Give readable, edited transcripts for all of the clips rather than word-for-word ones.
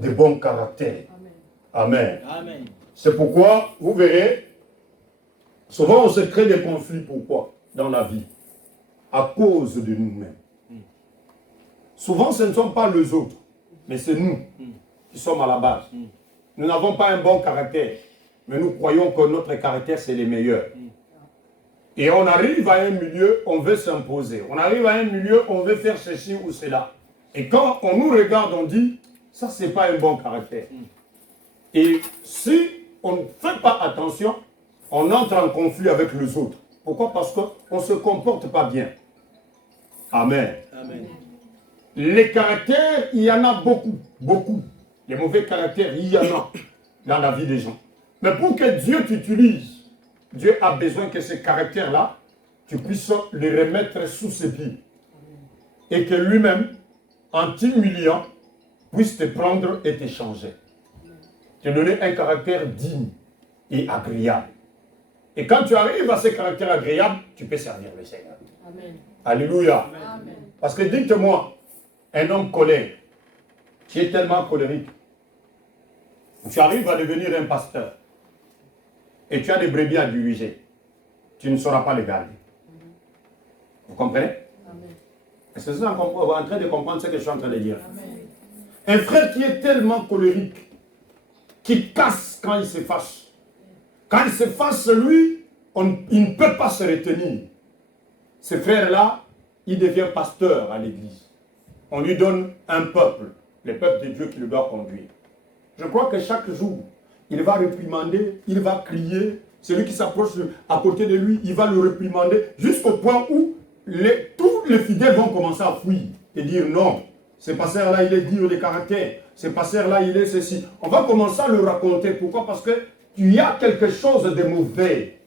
de bon caractère. Amen. Amen. C'est pourquoi, vous verrez, souvent on se crée des conflits. Pourquoi? Dans la vie. À cause de nous-mêmes. Souvent, ce ne sont pas les autres, mais c'est nous qui sommes à la base. Nous n'avons pas un bon caractère, mais nous croyons que notre caractère, c'est le meilleur. Et on arrive à un milieu, on veut s'imposer. On arrive à un milieu, on veut faire ceci ou cela. Et quand on nous regarde, on dit, ça, ce n'est pas un bon caractère. Et si on ne fait pas attention, on entre en conflit avec les autres. Pourquoi? Parce qu'on ne se comporte pas bien. Amen. Amen. Les caractères, il y en a beaucoup, beaucoup. Les mauvais caractères, il y en a dans la vie des gens. Mais pour que Dieu t'utilise, Dieu a besoin que ces caractères-là, tu puisses les remettre sous ses pieds. Et que lui-même, en t'humiliant, puisse te prendre et te changer. Te donner un caractère digne et agréable. Et quand tu arrives à ce caractère agréable, tu peux servir le Seigneur. Amen. Alléluia. Amen. Parce que dites-moi, un homme colère, qui est tellement colérique, tu arrives à devenir un pasteur, et tu as des brebis à diriger, tu ne sauras pas les garder. Vous comprenez? Est-ce que vous êtes en train de comprendre ce que je suis en train de dire? Amen. Un frère qui est tellement colérique, qui casse quand il se fâche. Quand il se fâche, lui, il ne peut pas se retenir. Ce frère-là, il devient pasteur à l'église. On lui donne un peuple, le peuple de Dieu qui le doit conduire. Je crois que chaque jour, il va réprimander, il va crier. Celui qui s'approche à côté de lui, il va le réprimander jusqu'au point où tous les fidèles vont commencer à fuir et dire non, ce pasteur-là, il est dur de caractère. Ce pasteur-là, il est ceci. On va commencer à le raconter. Pourquoi? Parce que il y a quelque chose de mauvais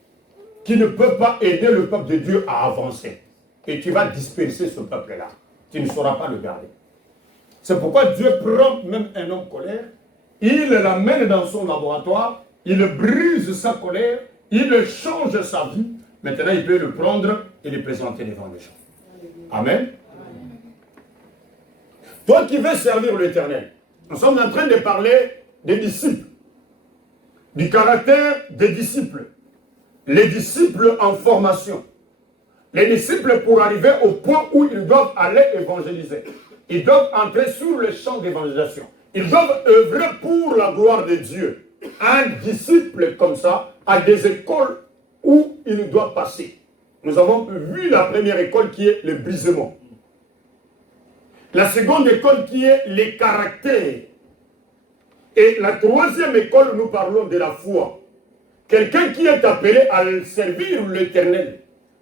qui ne peut pas aider le peuple de Dieu à avancer. Et tu vas disperser ce peuple-là. Tu ne sauras pas le garder. C'est pourquoi Dieu prend même un homme colère, il l'amène dans son laboratoire, il brise sa colère, il change sa vie. Maintenant, il peut le prendre et le présenter devant les gens. Amen. Toi qui veux servir l'Éternel, nous sommes en train de parler des disciples, du caractère des disciples, les disciples en formation, les disciples pour arriver au point où ils doivent aller évangéliser. Ils doivent entrer sur le champ d'évangélisation. Ils doivent œuvrer pour la gloire de Dieu. Un disciple comme ça a des écoles où il doit passer. Nous avons vu la première école qui est le brisement. La seconde école qui est les caractères. Et la troisième école, nous parlons de la foi. Quelqu'un qui est appelé à servir l'Éternel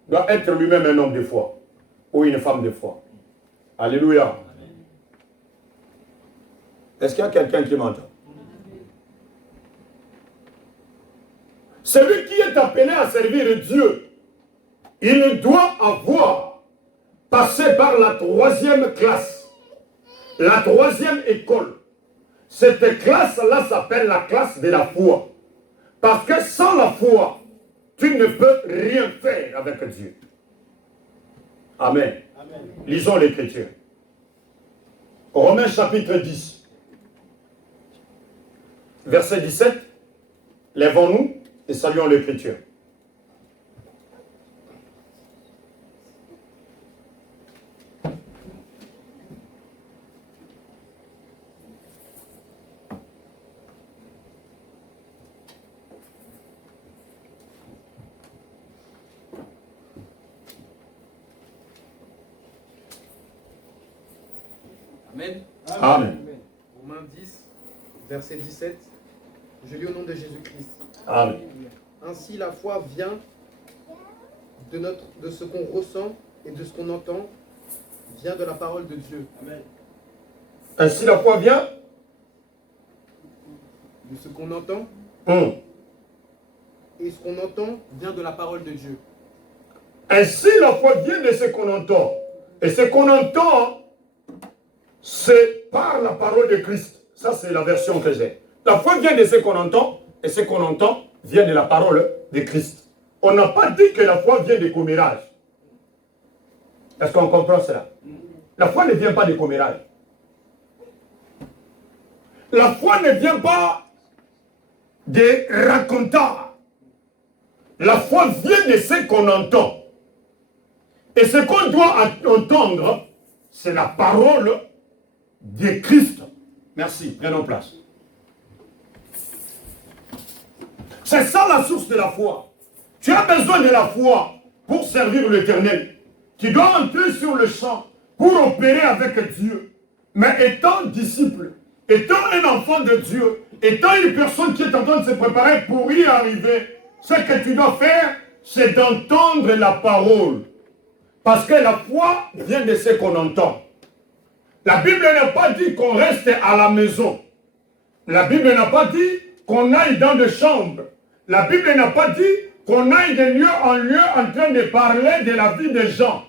doit être lui-même un homme de foi ou une femme de foi. Alléluia. Est-ce qu'il y a quelqu'un qui m'entend? Celui qui est appelé à servir Dieu, il doit avoir passé par la troisième classe, la troisième école. Cette classe-là s'appelle la classe de la foi. Parce que sans la foi, tu ne peux rien faire avec Dieu. Amen. Amen. Lisons l'Écriture. Romains chapitre 10. Verset 17. Lèvons-nous et saluons l'Écriture. Amen. Amen. Romains 10, verset 17. Je lis au nom de Jésus-Christ. Amen. Ainsi la foi vient de ce qu'on ressent et de ce qu'on entend, vient de la parole de Dieu. Amen. Ainsi la foi vient De ce qu'on entend et ce qu'on entend vient de la parole de Dieu. Ainsi la foi vient de ce qu'on entend. Et ce qu'on entend, c'est par la parole de Christ. Ça, c'est la version que j'ai. La foi vient de ce qu'on entend, et ce qu'on entend vient de la parole de Christ. On n'a pas dit que la foi vient des commérages. Est-ce qu'on comprend cela? La foi ne vient pas des commérages. La foi ne vient pas des racontars. La foi vient de ce qu'on entend. Et ce qu'on doit entendre, c'est la parole de Christ. Merci, prenons place. C'est ça la source de la foi. Tu as besoin de la foi pour servir l'Éternel. Tu dois entrer sur le champ pour opérer avec Dieu. Mais étant disciple, étant un enfant de Dieu, étant une personne qui est en train de se préparer pour y arriver, ce que tu dois faire, c'est d'entendre la parole. Parce que la foi vient de ce qu'on entend. La Bible n'a pas dit qu'on reste à la maison. La Bible n'a pas dit qu'on aille dans des chambres. La Bible n'a pas dit qu'on aille de lieu en lieu en train de parler de la vie des gens.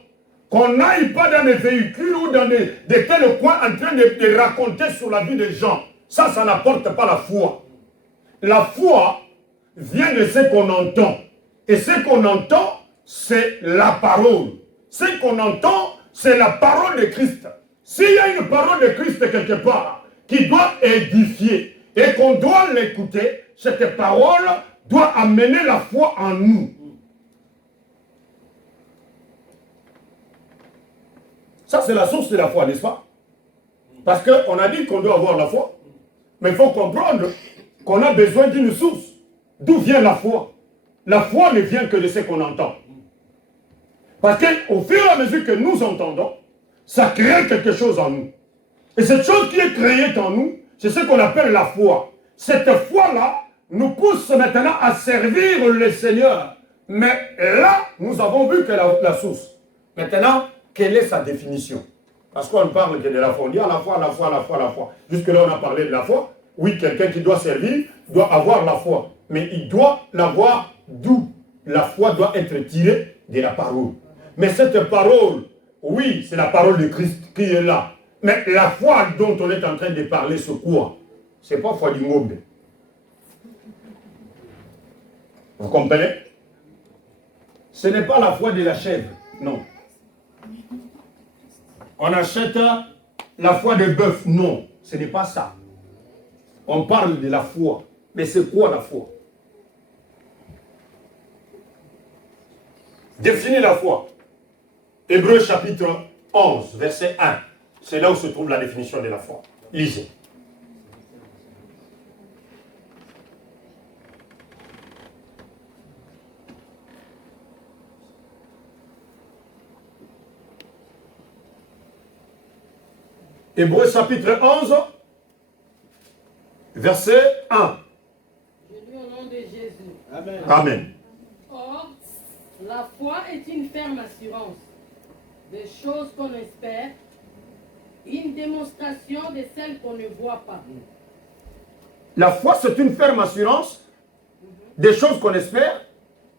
Qu'on n'aille pas dans des véhicules ou dans des tels coins en train de raconter sur la vie des gens. Ça n'apporte pas la foi. La foi vient de ce qu'on entend. Et ce qu'on entend, c'est la parole. Ce qu'on entend, c'est la parole de Christ. S'il y a une parole de Christ quelque part qui doit édifier et qu'on doit l'écouter, cette parole doit amener la foi en nous. Ça, c'est la source de la foi, n'est-ce pas? Parce qu'on a dit qu'on doit avoir la foi. Mais il faut comprendre qu'on a besoin d'une source. D'où vient la foi? La foi ne vient que de ce qu'on entend. Parce qu'au fur et à mesure que nous entendons, ça crée quelque chose en nous. Et cette chose qui est créée en nous, c'est ce qu'on appelle la foi. Cette foi-là nous pousse maintenant à servir le Seigneur. Mais là, nous avons vu que la source. Maintenant, quelle est sa définition? Parce qu'on parle que de la foi. On dit à la foi, la foi, la foi, la foi. Jusque-là, on a parlé de la foi. Oui, quelqu'un qui doit servir doit avoir la foi. Mais il doit l'avoir d'où? La foi doit être tirée de la parole. Mais cette parole, oui, c'est la parole de Christ qui est là. Mais la foi dont on est en train de parler, c'est quoi? Ce n'est pas foi du monde. Vous comprenez? Ce n'est pas la foi de la chèvre, non. On achète la foi de bœuf, non. Ce n'est pas ça. On parle de la foi. Mais c'est quoi la foi? Définis la foi. Hébreux chapitre 11, verset 1. C'est là où se trouve la définition de la foi. Lisez. Hébreux chapitre 11, verset 1. Je lis au nom de Jésus. Amen. Amen. Or, la foi est une ferme assurance des choses qu'on espère, une démonstration de celles qu'on ne voit pas. La foi, c'est une ferme assurance des choses qu'on espère,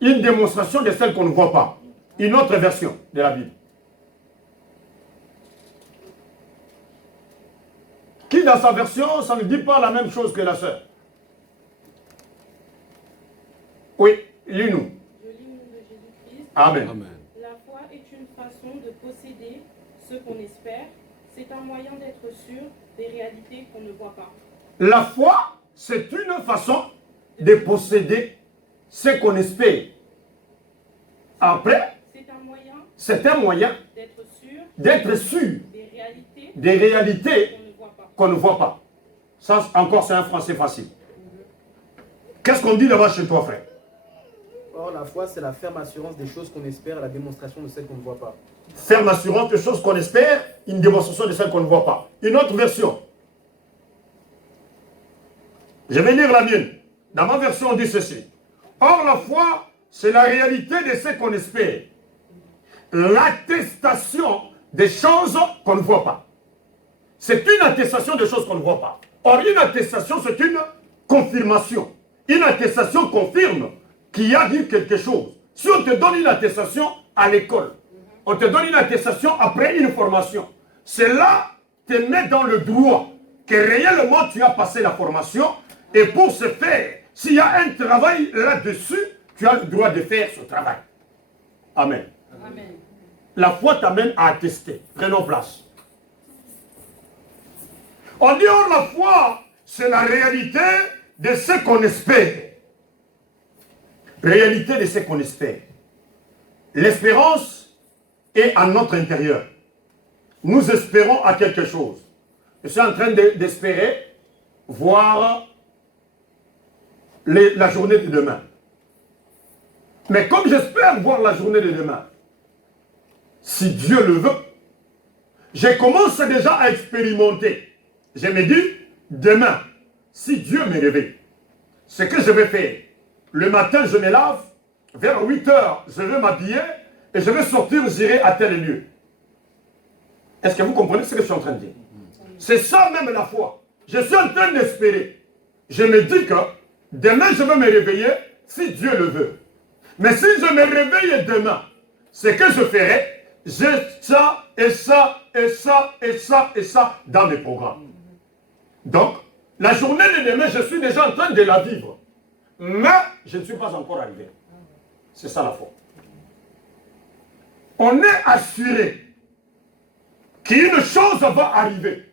une démonstration de celles qu'on ne voit pas. Une autre version de la Bible. Qui dans sa version, ça ne dit pas la même chose que la sœur? Oui, lis-nous. Je lis au nom de Jésus-Christ. Amen. Amen. La foi est une façon de posséder ce qu'on espère. C'est un moyen d'être sûr des réalités qu'on ne voit pas. La foi, c'est une façon de posséder ce qu'on espère. Après, c'est un moyen d'être sûr des réalités qu'on ne voit pas. Ça, encore, c'est un français facile. Qu'est-ce qu'on dit là-bas chez toi, frère? Or, la foi, c'est la ferme assurance des choses qu'on espère, la démonstration de celles qu'on ne voit pas. Ferme assurance des choses qu'on espère, une démonstration de celles qu'on ne voit pas. Une autre version. Je vais lire la mienne. Dans ma version, on dit ceci. Or, la foi, c'est la réalité de ce qu'on espère. L'attestation des choses qu'on ne voit pas. C'est une attestation des choses qu'on ne voit pas. Or, une attestation, c'est une confirmation. Une attestation confirme qu'il y a dit quelque chose. Si on te donne une attestation à l'école, on te donne une attestation après une formation, cela te met dans le droit que réellement tu as passé la formation et pour ce faire, s'il y a un travail là-dessus, tu as le droit de faire ce travail. Amen. Amen. La foi t'amène à attester. Prenons place. On dit, or, la foi c'est la réalité de ce qu'on espère. Réalité de ce qu'on espère. L'espérance est à notre intérieur. Nous espérons à quelque chose. Je suis en train d'espérer voir la journée de demain. Mais comme j'espère voir la journée de demain, si Dieu le veut, je commence déjà à expérimenter. Je me dis, demain, si Dieu me réveille, ce que je vais faire, le matin je me lave, vers 8 heures, je vais m'habiller et je vais sortir, j'irai à tel lieu. Est-ce que vous comprenez ce que je suis en train de dire? C'est ça même la foi. Je suis en train d'espérer. Je me dis que demain je vais me réveiller si Dieu le veut. Mais si je me réveille demain, ce que je ferai, j'ai ça et ça et ça et ça et ça dans mes programmes. Donc, la journée de demain, je suis déjà en train de la vivre. Mais je ne suis pas encore arrivé. C'est ça la foi. On est assuré qu'une chose va arriver.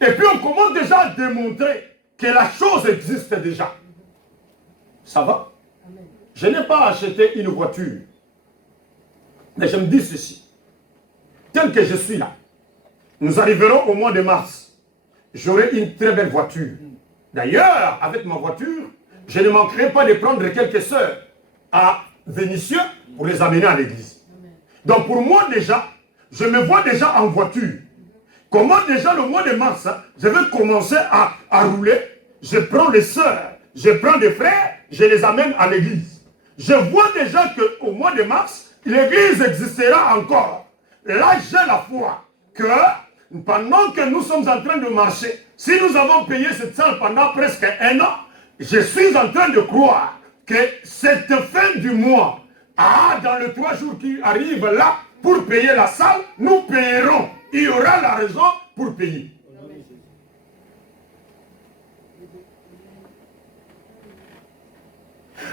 Et puis on commence déjà à démontrer que la chose existe déjà. Ça va? Je n'ai pas acheté une voiture. Mais je me dis ceci. Tel que je suis là, nous arriverons au mois de mars. J'aurai une très belle voiture. D'ailleurs, avec ma voiture, je ne manquerai pas de prendre quelques sœurs à Vénitieux pour les amener à l'église. Donc pour moi déjà, je me vois déjà en voiture. Comment déjà le mois de mars, je vais commencer à rouler. Je prends les sœurs, je prends des frères, je les amène à l'église. Je vois déjà qu'au mois de mars, l'église existera encore. Là, j'ai la foi que pendant que nous sommes en train de marcher, si nous avons payé cette salle pendant presque 1 an, je suis en train de croire que cette fin du mois, dans les 3 jours qui arrivent là, pour payer la salle, nous payerons. Il y aura la raison pour payer.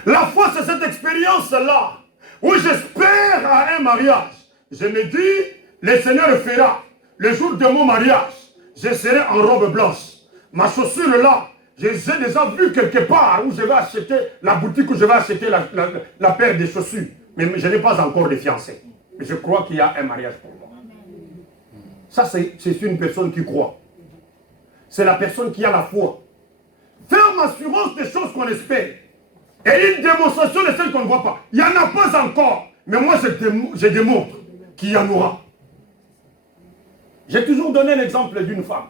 La foi, c'est cette expérience-là, où j'espère à un mariage. Je me dis, le Seigneur fera. Le jour de mon mariage, je serai en robe blanche. Ma chaussure là, j'ai déjà vu quelque part où je vais acheter, la boutique où je vais acheter la paire de chaussures. Mais je n'ai pas encore de fiancé. Mais je crois qu'il y a un mariage pour moi. Ça, c'est une personne qui croit. C'est la personne qui a la foi. Ferme assurance des choses qu'on espère. Et une démonstration de celles qu'on ne voit pas. Il n'y en a pas encore. Mais moi, je démontre qu'il y en aura. J'ai toujours donné l'exemple d'une femme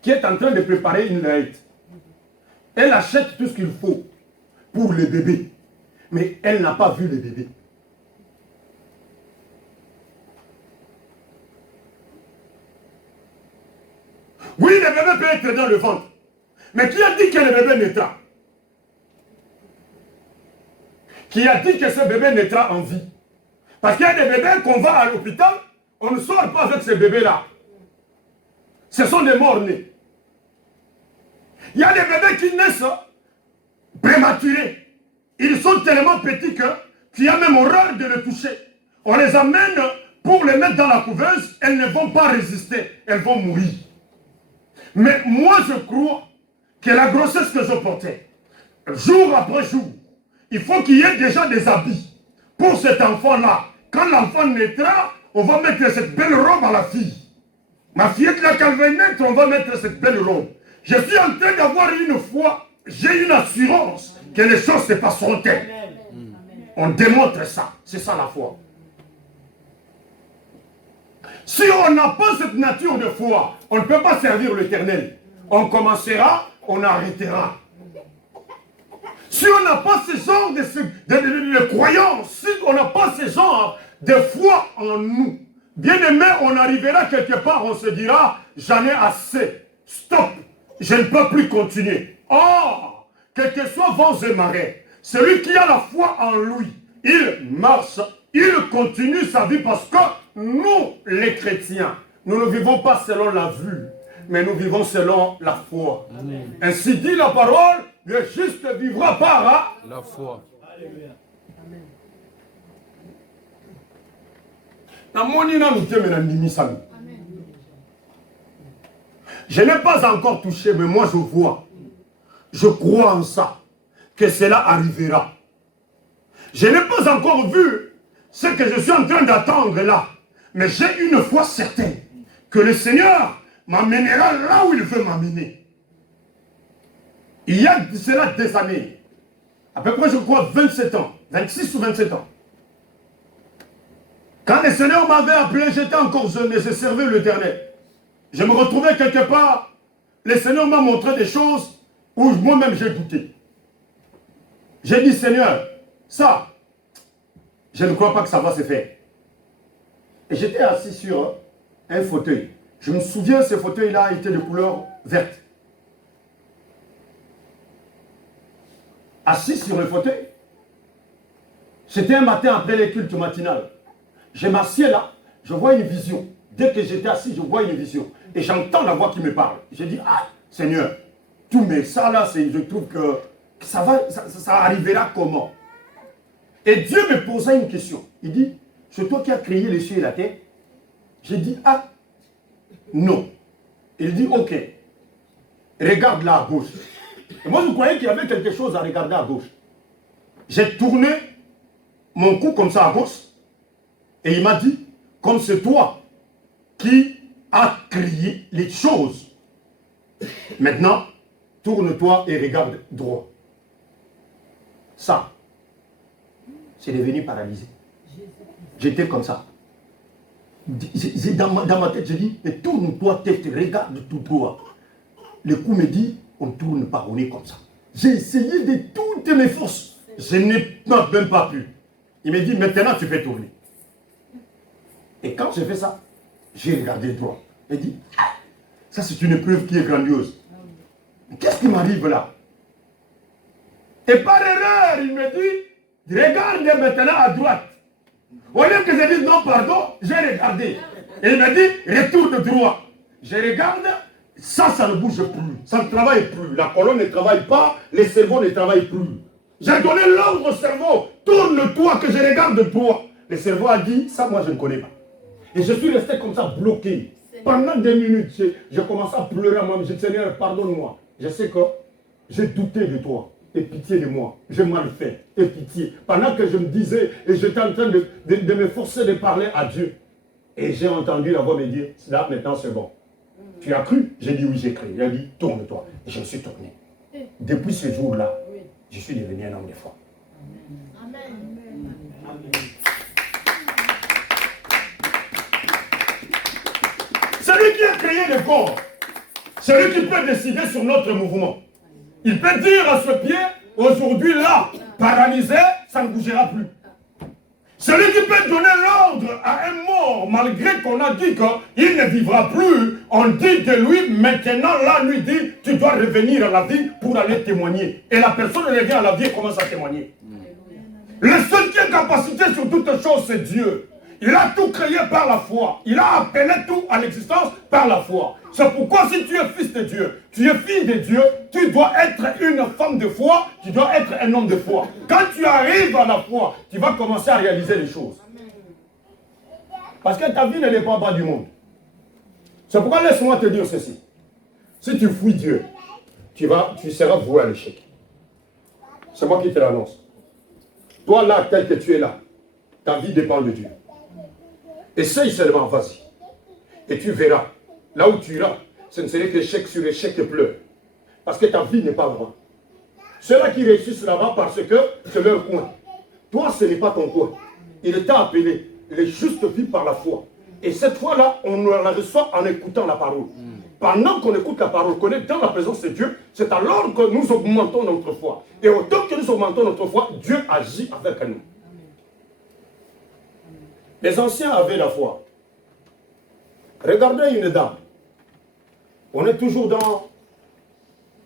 qui est en train de préparer une laïte. Elle achète tout ce qu'il faut pour le bébé. Mais elle n'a pas vu le bébé. Oui, le bébé peut être dans le ventre. Mais qui a dit que le bébé naîtra? Qui a dit que ce bébé naîtra en vie? Parce qu'il y a des bébés qu'on va à l'hôpital, on ne sort pas avec ces bébés-là. Ce sont des morts-nés. Il y a des bébés qui naissent prématurés. Ils sont tellement petits que tu as même horreur de les toucher. On les amène pour les mettre dans la couveuse, elles ne vont pas résister, elles vont mourir. Mais moi je crois que la grossesse que je portais, jour après jour, il faut qu'il y ait déjà des habits pour cet enfant-là. Quand l'enfant naîtra, on va mettre cette belle robe à la fille. Ma fillette là, quand elle va naître, on va mettre cette belle robe. Je suis en train d'avoir une foi, j'ai une assurance que les choses se passeront telles. On démontre ça, c'est ça la foi. Si on n'a pas cette nature de foi, on ne peut pas servir l'Éternel. On commencera, on arrêtera. Si on n'a pas ce genre de croyance, si on n'a pas ce genre de foi en nous, bien aimé, on arrivera quelque part, on se dira, j'en ai assez, stop, je ne peux plus continuer. Or, quel que soit vents et marées, celui qui a la foi en lui, il marche, il continue sa vie parce que nous, les chrétiens, nous ne vivons pas selon la vue, mais nous vivons selon la foi. Amen. Ainsi dit la parole, le juste vivra par la foi. Alléluia. Je Je n'ai pas encore touché, mais moi je vois. Je crois en ça, que cela arrivera. Je n'ai pas encore vu ce que je suis en train d'attendre là. Mais j'ai une foi certaine que le Seigneur m'amènera là où il veut m'amener. Il y a cela des années, à peu près je crois 27 ans, 26 ou 27 ans. Quand le Seigneur m'avait appelé, j'étais encore jeune et je servais l'Éternel. Je me retrouvais quelque part, le Seigneur m'a montré des choses où moi-même j'ai douté. J'ai dit, Seigneur, ça, je ne crois pas que ça va se faire. Et j'étais assis sur un fauteuil. Je me souviens, ce fauteuil-là était de couleur verte. Assis sur le fauteuil. C'était un matin après les cultes matinales. Je m'assieds là, je vois une vision. Dès que j'étais assis, je vois une vision. Et j'entends la voix qui me parle. J'ai dit, ah, Seigneur, tout mais ça là, je trouve que ça arrivera comment? Et Dieu me posa une question. Il dit, c'est toi qui as créé les cieux et la terre? J'ai dit, ah, non. Il dit, ok, regarde là à gauche. Et moi, je croyais qu'il y avait quelque chose à regarder à gauche. J'ai tourné mon cou comme ça à gauche. Et il m'a dit, comme c'est toi qui as créé les choses, maintenant, tourne-toi et regarde droit. Ça, c'est devenu paralysé. J'étais comme ça. Dans ma tête, je dis, et tourne-toi tête, regarde tout droit. Le coup me dit, on ne tourne pas, on est comme ça. J'ai essayé de toutes mes forces. Je n'ai même pas pu. Il me dit, maintenant tu peux tourner. Et quand j'ai fait ça, j'ai regardé droit. Il dit, ah, ça c'est une épreuve qui est grandiose. Qu'est-ce qui m'arrive là? Et par erreur, il me dit, regarde maintenant à droite. Au lieu que je dise non, pardon, j'ai regardé. Et il me dit, retourne droit. Je regarde, ça ne bouge plus. Ça ne travaille plus. La colonne ne travaille pas, les cerveaux ne travaillent plus. J'ai donné l'ordre au cerveau, tourne-toi que je regarde droit. Le cerveau a dit, ça moi je ne connais pas. Et je suis resté comme ça bloqué. Pendant 2 minutes, j'ai commencé à pleurer à moi. J'ai dit, Seigneur, pardonne-moi. Je sais que j'ai douté de toi. Et pitié de moi. J'ai mal fait. Et pitié. Pendant que je me disais, et j'étais en train de me forcer de parler à Dieu. Et j'ai entendu la voix me dire, là maintenant c'est bon. Tu as cru? J'ai dit oui, j'ai cru. Il a dit, tourne-toi. Et je me suis tourné. Depuis ce jour-là, je suis devenu un homme de foi. Amen. Amen. Celui qui a créé le corps, celui qui peut décider sur notre mouvement, il peut dire à ce pied, aujourd'hui là, paralysé, ça ne bougera plus. Celui qui peut donner l'ordre à un mort, malgré qu'on a dit qu'il ne vivra plus, on dit de lui, maintenant là, lui dit, tu dois revenir à la vie pour aller témoigner. Et la personne revient à la vie et commence à témoigner. Le seul qui a capacité sur toutes choses, c'est Dieu. Il a tout créé par la foi. Il a appelé tout à l'existence par la foi. C'est pourquoi si tu es fils de Dieu, tu es fille de Dieu, tu dois être une femme de foi, tu dois être un homme de foi. Quand tu arrives à la foi, tu vas commencer à réaliser les choses. Parce que ta vie ne dépend pas du monde. C'est pourquoi laisse-moi te dire ceci. Si tu fuis Dieu, tu seras voué à l'échec. C'est moi qui te l'annonce. Toi là, tel que tu es là, ta vie dépend de Dieu. Essaye seulement, vas-y. Et tu verras. Là où tu iras, ce ne serait qu'échec sur échec et pleurs. Parce que ta vie n'est pas là-bas. Ceux-là qui réussissent là-bas parce que c'est leur coin. Toi, ce n'est pas ton coin. Il t'a appelé. Les justes vivent par la foi. Et cette foi-là, on la reçoit en écoutant la parole. Pendant qu'on écoute la parole, qu'on est dans la présence de Dieu, c'est alors que nous augmentons notre foi. Et autant que nous augmentons notre foi, Dieu agit avec nous. Les anciens avaient la foi. Regardez une dame. On est toujours dans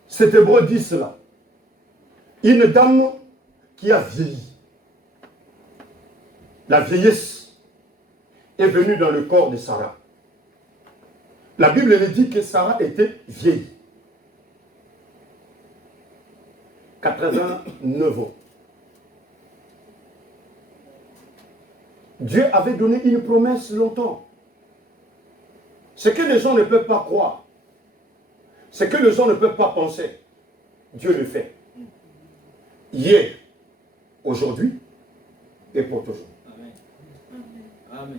cet Hébreu 10 là. Une dame qui a vieilli. La vieillesse est venue dans le corps de Sarah. La Bible nous dit que Sarah était vieille. 89 ans. Dieu avait donné une promesse longtemps. Ce que les gens ne peuvent pas croire. Ce que les gens ne peuvent pas penser, Dieu le fait. Hier, aujourd'hui et pour toujours. Amen. Amen.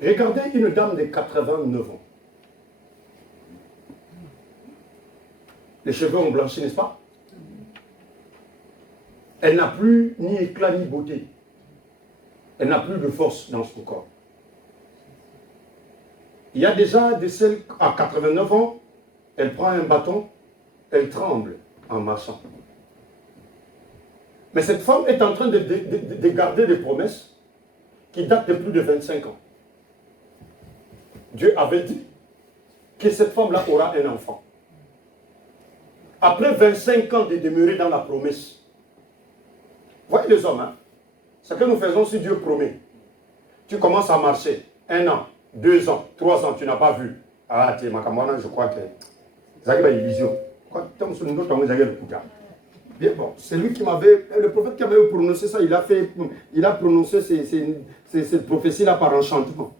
Regardez une dame de 89 ans. Les cheveux ont blanchi, n'est-ce pas? Elle n'a plus ni éclat ni beauté. Elle n'a plus de force dans son corps. Il y a déjà de celles à 89 ans, elle prend un bâton, elle tremble en marchant. Mais cette femme est en train de garder des promesses qui datent de plus de 25 ans. Dieu avait dit que cette femme-là aura un enfant. Après 25 ans de demeurer dans la promesse, voyez les hommes, hein? Ce que nous faisons si Dieu promet. Tu commences à marcher, 1 an, 2 ans, 3 ans, tu n'as pas vu. Ah, tu es makamwana, je crois que ça a une vision. Bien bon, c'est lui qui m'avait, le prophète qui avait prononcé ça, il a prononcé cette prophétie-là par enchantement.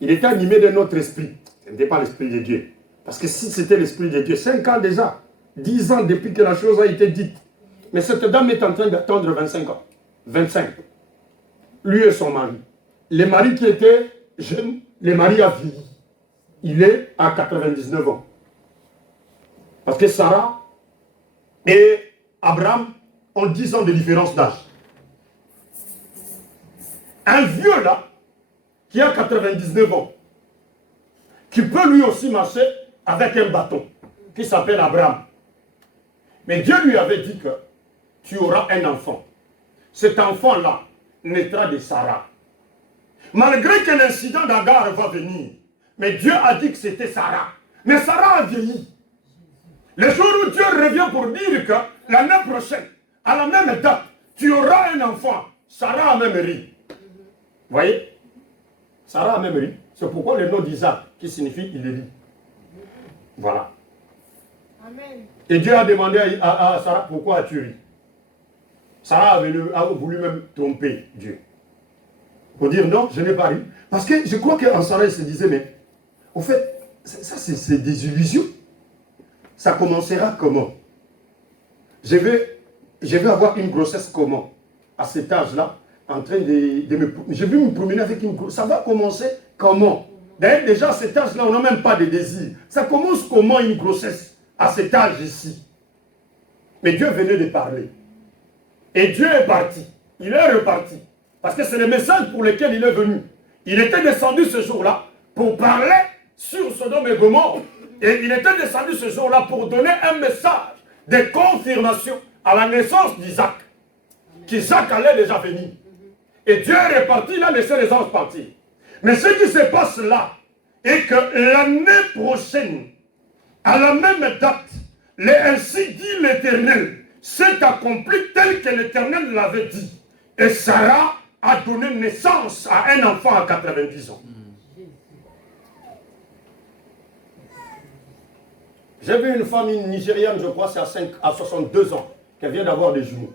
Il était animé de notre esprit. Ce n'était pas l'esprit de Dieu. Parce que si c'était l'esprit de Dieu, 5 ans déjà, 10 ans depuis que la chose a été dite. Mais cette dame est en train d'attendre 25 ans. 25. Lui et son mari. Le mari qui était jeune, le mari a vieilli. Il est à 99 ans. Parce que Sarah et Abraham ont 10 ans de différence d'âge. Un vieux là, qui a 99 ans, qui peut lui aussi marcher avec un bâton, qui s'appelle Abraham. Mais Dieu lui avait dit que tu auras un enfant. Cet enfant-là naîtra de Sarah. Malgré que l'incident d'Agar va venir, mais Dieu a dit que c'était Sarah. Mais Sarah a vieilli. Le jour où Dieu revient pour dire que l'année prochaine, à la même date, tu auras un enfant, Sarah a même ri. Vous voyez? Sarah a même ri. C'est pourquoi le nom d'Isaac, qui signifie il rit. Voilà. Amen. Et Dieu a demandé à Sarah, pourquoi as-tu ri? Sarah a voulu même tromper Dieu. Pour dire non, je n'ai pas ri. Parce que je crois qu'en Sarah, il se disait, mais au fait, ça c'est des illusions. Ça commencera comment? Je vais avoir une grossesse comment? À cet âge-là, en train je vais me promener avec une grossesse. Ça va commencer comment? D'ailleurs, déjà à cet âge-là, on n'a même pas de désir. Ça commence comment une grossesse à cet âge ici? Mais Dieu venait de parler. Et Dieu est parti. Il est reparti. Parce que c'est le message pour lequel il est venu. Il était descendu ce jour-là pour parler sur Sodome et Gomorrhe. Et il était descendu ce jour-là pour donner un message de confirmation à la naissance d'Isaac. Qu'Isaac allait déjà venir. Et Dieu est reparti, il a laissé les anges partir. Mais ce qui se passe là est que l'année prochaine, à la même date, ainsi dit l'Éternel, s'est accompli tel que l'Éternel l'avait dit. Et Sarah a donné naissance à un enfant à 90 ans. J'ai vu une femme nigériane, je crois, c'est à 62 ans, qui vient d'avoir des jumeaux.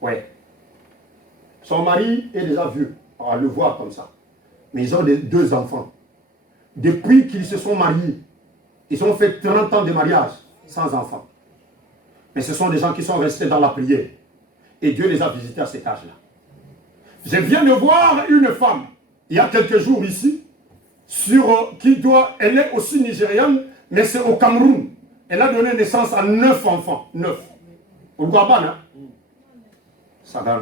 Oui. Son mari est déjà vieux, on va le voir comme ça. Mais ils ont 2 enfants. Depuis qu'ils se sont mariés, ils ont fait 30 ans de mariage sans enfants. Mais ce sont des gens qui sont restés dans la prière. Et Dieu les a visités à cet âge-là. Je viens de voir une femme, il y a quelques jours ici, elle est aussi nigériane, mais c'est au Cameroun. Elle a donné naissance à 9 enfants. 9. Au Gabon, hein? Ça va,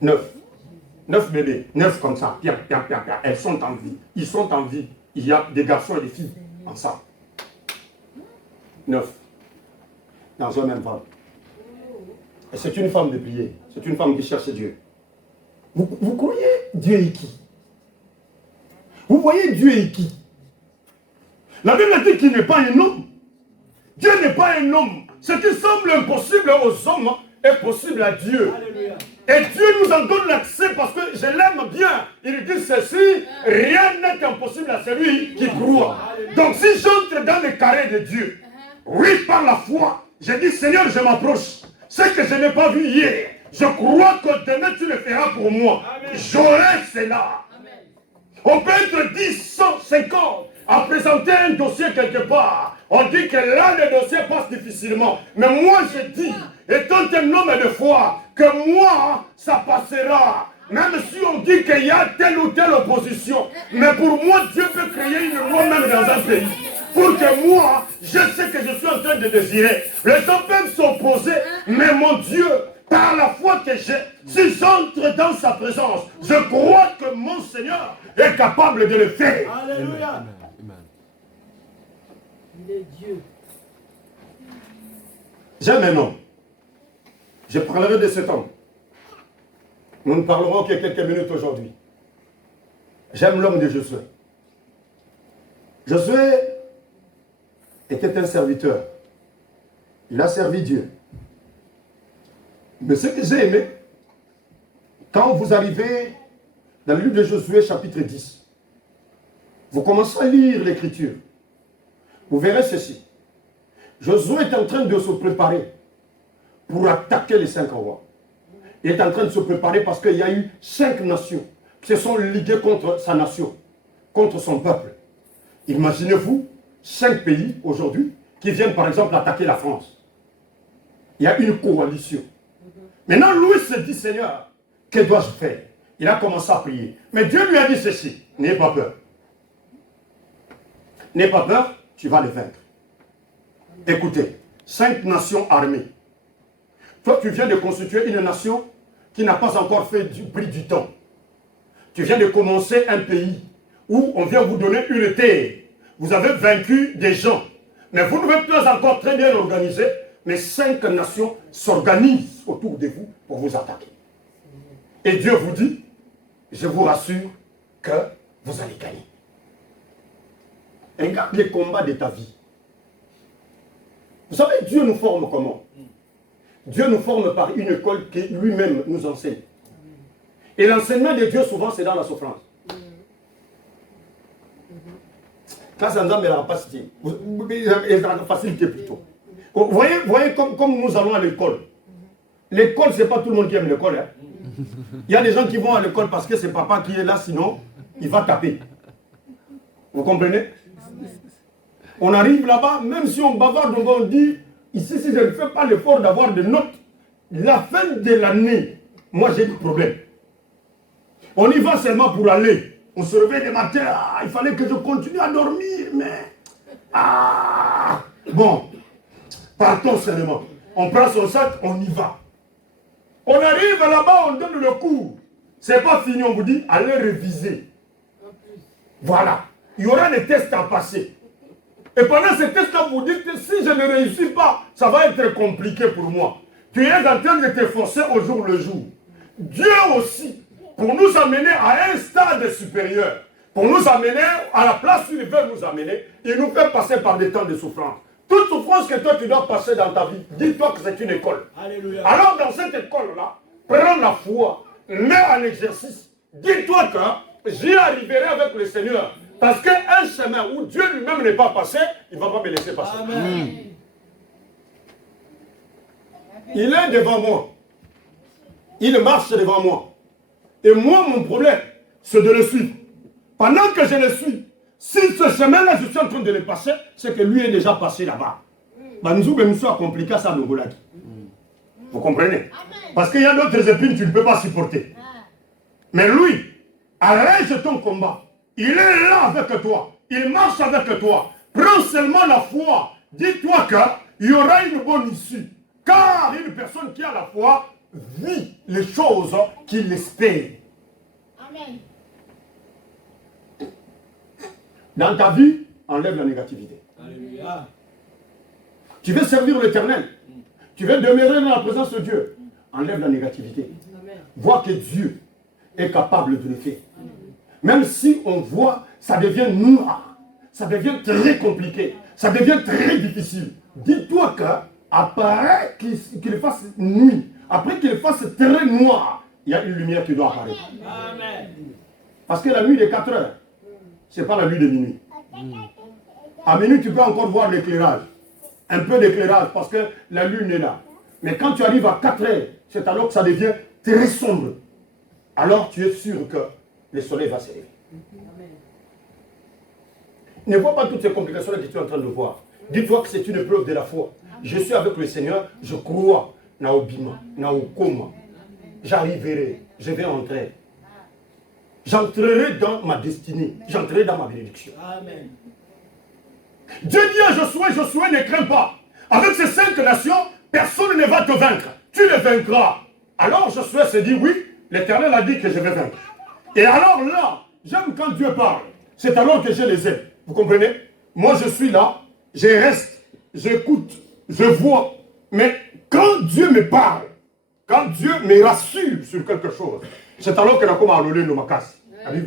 9. 9 bébés. 9 comme ça. Bien. Elles sont en vie. Ils sont en vie. Il y a des garçons et des filles ensemble. 9. Dans un même ventre. Et c'est une femme de prière. C'est une femme qui cherche Dieu. Vous croyez Dieu est qui? Vous voyez Dieu est qui? La Bible dit qu'il n'est pas un homme. Dieu n'est pas un homme. Ce qui semble impossible aux hommes est possible à Dieu. Alléluia. Et Dieu nous en donne l'accès parce que je l'aime bien. Il dit ceci, rien n'est impossible à celui qui croit. Donc si j'entre dans le carré de Dieu, oui, par la foi, je dis Seigneur, je m'approche. Ce que je n'ai pas vu hier, je crois que demain tu le feras pour moi. J'aurai cela. On peut être 10, 100, 50 à présenter un dossier quelque part. On dit que là, le dossier passe difficilement. Mais moi, je dis, étant un homme de foi, que moi, ça passera. Même si on dit qu'il y a telle ou telle opposition. Mais pour moi, Dieu peut créer une loi même dans un pays. Pour que moi, je sais que je suis en train de désirer. Les gens peuvent s'opposer, mais mon Dieu, par la foi que j'ai, si j'entre dans sa présence, je crois que mon Seigneur est capable de le faire. Alléluia. Il est Dieu. J'aime un homme. Je parlerai de cet homme. Nous ne parlerons que quelques minutes aujourd'hui. J'aime l'homme de Josué. Josué était un serviteur. Il a servi Dieu. Mais ce que j'ai aimé, quand vous arrivez dans le livre de Josué chapitre 10, vous commencez à lire l'écriture. Vous verrez ceci. Josué est en train de se préparer pour attaquer les 5 rois. Il est en train de se préparer parce qu'il y a eu 5 nations qui se sont liguées contre sa nation, contre son peuple. Imaginez-vous 5 pays aujourd'hui qui viennent par exemple attaquer la France. Il y a une coalition. Maintenant, lui se dit, Seigneur, que dois-je faire? Il a commencé à prier. Mais Dieu lui a dit ceci, n'aie pas peur. N'aie pas peur, tu vas les vaincre. Écoutez, 5 nations armées. Toi, tu viens de constituer une nation qui n'a pas encore pris du temps. Tu viens de commencer un pays où on vient vous donner une terre. Vous avez vaincu des gens. Mais vous ne êtes pas encore très bien organisé. Mais 5 nations s'organisent autour de vous pour vous attaquer. Et Dieu vous dit, je vous rassure que vous allez gagner. Regarde les combats de ta vie. Vous savez, Dieu nous forme comment? Dieu nous forme par une école qui lui-même nous enseigne. Et l'enseignement de Dieu, souvent, c'est dans la souffrance. Quand ça nous a facilité, facilité plutôt. Vous voyez comme nous allons à l'école. L'école, ce n'est pas tout le monde qui aime l'école. Hein. Il y a des gens qui vont à l'école parce que c'est papa qui est là, sinon, il va taper. Vous comprenez? On arrive là-bas, même si on bavarde, on dit, ici, si je ne fais pas l'effort d'avoir des notes, la fin de l'année, moi j'ai des problèmes. On y va seulement pour aller. On se réveille le matin, il fallait que je continue à dormir, mais... Bon, partons seulement. On prend son sac, on y va. On arrive là-bas, on donne le cours. C'est pas fini, on vous dit, allez réviser. Voilà. Il y aura des tests à passer. Et pendant ces tests-là, vous dites que si je ne réussis pas, ça va être compliqué pour moi. Tu es en train de t'efforcer au jour le jour. Dieu aussi, pour nous amener à un stade supérieur, pour nous amener à la place où il veut nous amener, il nous fait passer par des temps de souffrance. Toute souffrance que toi tu dois passer dans ta vie, dis-toi que c'est une école. Alléluia. Alors dans cette école-là, prends la foi, mets en exercice. Dis-toi que j'y arriverai avec le Seigneur. Parce qu'un chemin où Dieu lui-même n'est pas passé, il ne va pas me laisser passer. Amen. Il est devant moi. Il marche devant moi. Et moi, mon problème, c'est de le suivre. Pendant que je le suis, si ce chemin-là, je suis en train de le passer, c'est que lui est déjà passé là-bas. Nous a compliqué ça, le Golagi. Vous comprenez? Parce qu'il y a d'autres épines que tu ne peux pas supporter. Mais lui, arrête ton combat. Il est là avec toi. Il marche avec toi. Prends seulement la foi. Dis-toi qu'il y aura une bonne issue. Car une personne qui a la foi vit les choses qu'il espère. Amen. Dans ta vie, enlève la négativité. Alléluia. Tu veux servir l'Éternel. Tu veux demeurer dans la présence de Dieu. Enlève la négativité. Vois que Dieu est capable de le faire. Même si on voit, ça devient noir. Ça devient très compliqué. Ça devient très difficile. Dis-toi qu'après qu'il fasse nuit, après qu'il fasse très noir, il y a une lumière qui doit apparaître. Amen. Parce que la nuit de 4 heures, ce n'est pas la nuit de minuit. À minuit, tu peux encore voir l'éclairage. Un peu d'éclairage parce que la lune est là. Mais quand tu arrives à 4 heures, c'est alors que ça devient très sombre. Alors tu es sûr que le soleil va se lever. Ne vois pas toutes ces complications que tu es en train de voir. Dis-toi que c'est une preuve de la foi. Je suis avec le Seigneur, je crois. Naobima, Naokoma. J'arriverai, je vais entrer. J'entrerai dans ma destinée. J'entrerai dans ma bénédiction. Amen. Dieu dit à Josué, ne crains pas. Avec ces 5 nations, personne ne va te vaincre. Tu les vaincras. Alors Josué se dit, oui, l'Éternel a dit que je vais vaincre. Et alors là, j'aime quand Dieu parle. C'est alors que je les aime. Vous comprenez? Moi je suis là, je reste, j'écoute, je vois. Mais quand Dieu me parle, quand Dieu me rassure sur quelque chose, c'est alors que nous avons le makas. Oui,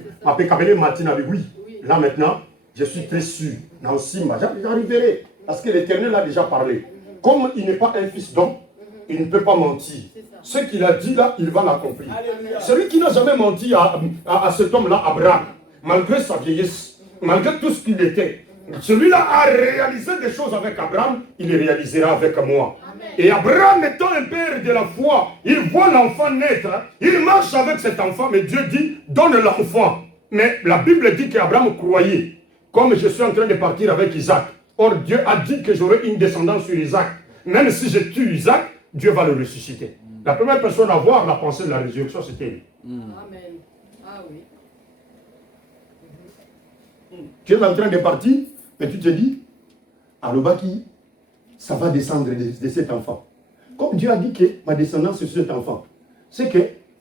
là maintenant, je suis très sûr. J'arriverai. Parce que l'Éternel a déjà parlé. Comme il n'est pas un fils d'homme, il ne peut pas mentir. Ce qu'il a dit là, il va l'accomplir. Celui qui n'a jamais menti à cet homme-là, Abraham, malgré sa vieillesse, malgré tout ce qu'il était, celui-là a réalisé des choses avec Abraham, il les réalisera avec moi. Amen. Et Abraham étant un père de la foi, il voit l'enfant naître, il marche avec cet enfant, mais Dieu dit, donne l'enfant. Mais la Bible dit qu'Abraham croyait, comme je suis en train de partir avec Isaac. Or Dieu a dit que j'aurai une descendance sur Isaac. Même si je tue Isaac, Dieu va le ressusciter. La première personne à voir la pensée de la résurrection, c'était lui. Amen. Ah oui. Tu es en train de partir, mais tu te dis, Alobaki, ça va descendre de cet enfant. Comme Dieu a dit que ma descendance sur cet enfant, c'est que,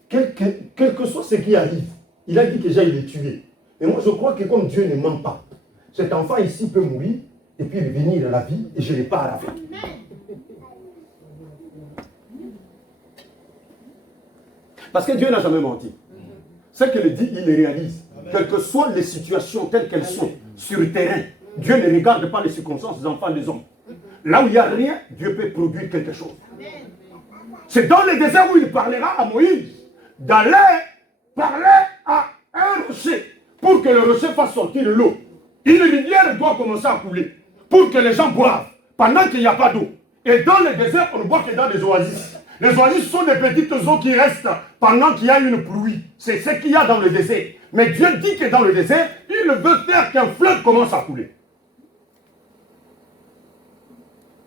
quel que soit ce qui arrive, il a dit que j'aille le tuer. Et moi, je crois que comme Dieu ne ment pas, cet enfant ici peut mourir, et puis venir à la vie, et je ne pars avec. Parce que Dieu n'a jamais menti. Ce qu'il dit, il le réalise. Quelles que soient les situations telles qu'elles sont sur le terrain, Dieu ne regarde pas les circonstances des enfants des hommes. Là où il n'y a rien, Dieu peut produire quelque chose. C'est dans le désert où il parlera à Moïse d'aller parler à un rocher pour que le rocher fasse sortir l'eau. Une rivière doit commencer à couler pour que les gens boivent pendant qu'il n'y a pas d'eau. Et dans le désert, on ne boit que dans des oasis. Les oasis sont des petites eaux qui restent pendant qu'il y a une pluie. C'est ce qu'il y a dans le désert. Mais Dieu dit que dans le désert, il veut faire qu'un fleuve commence à couler.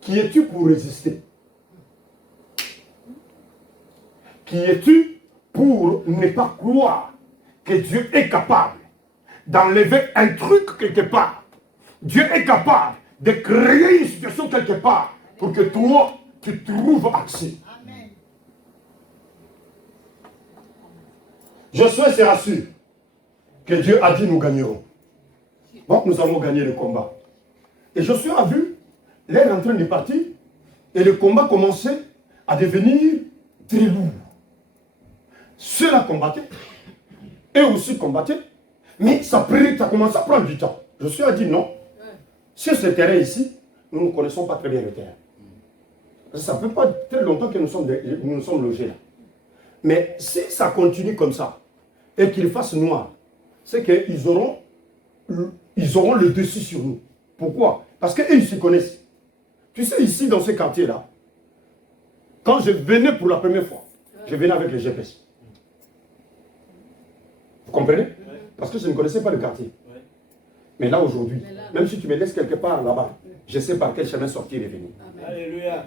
Qui es-tu pour résister? Qui es-tu pour ne pas croire que Dieu est capable d'enlever un truc quelque part? Dieu est capable de créer une situation quelque part pour que toi, tu trouves accès. Josué se rassure que Dieu a dit nous gagnerons. Donc nous allons gagner le combat. Et Josué a vu l'air en train de partir et le combat commençait à devenir très lourd. Ceux-là combattaient, eux aussi combattaient, mais ça commençait à prendre du temps. Josué a dit non. Sur ce terrain ici, nous ne connaissons pas très bien le terrain. Ça ne fait pas très longtemps que nous sommes logés là. Mais si ça continue comme ça, et qu'il fasse noir, c'est qu'ils auront le dessus sur nous. Pourquoi? Parce qu'eux, ils se connaissent. Tu sais, ici, dans ce quartier-là, quand je venais pour la première fois, je venais avec le GPS. Vous comprenez? Parce que je ne connaissais pas le quartier. Mais là, aujourd'hui, même si tu me laisses quelque part là-bas, je sais par quel chemin sortir et venir. Alléluia.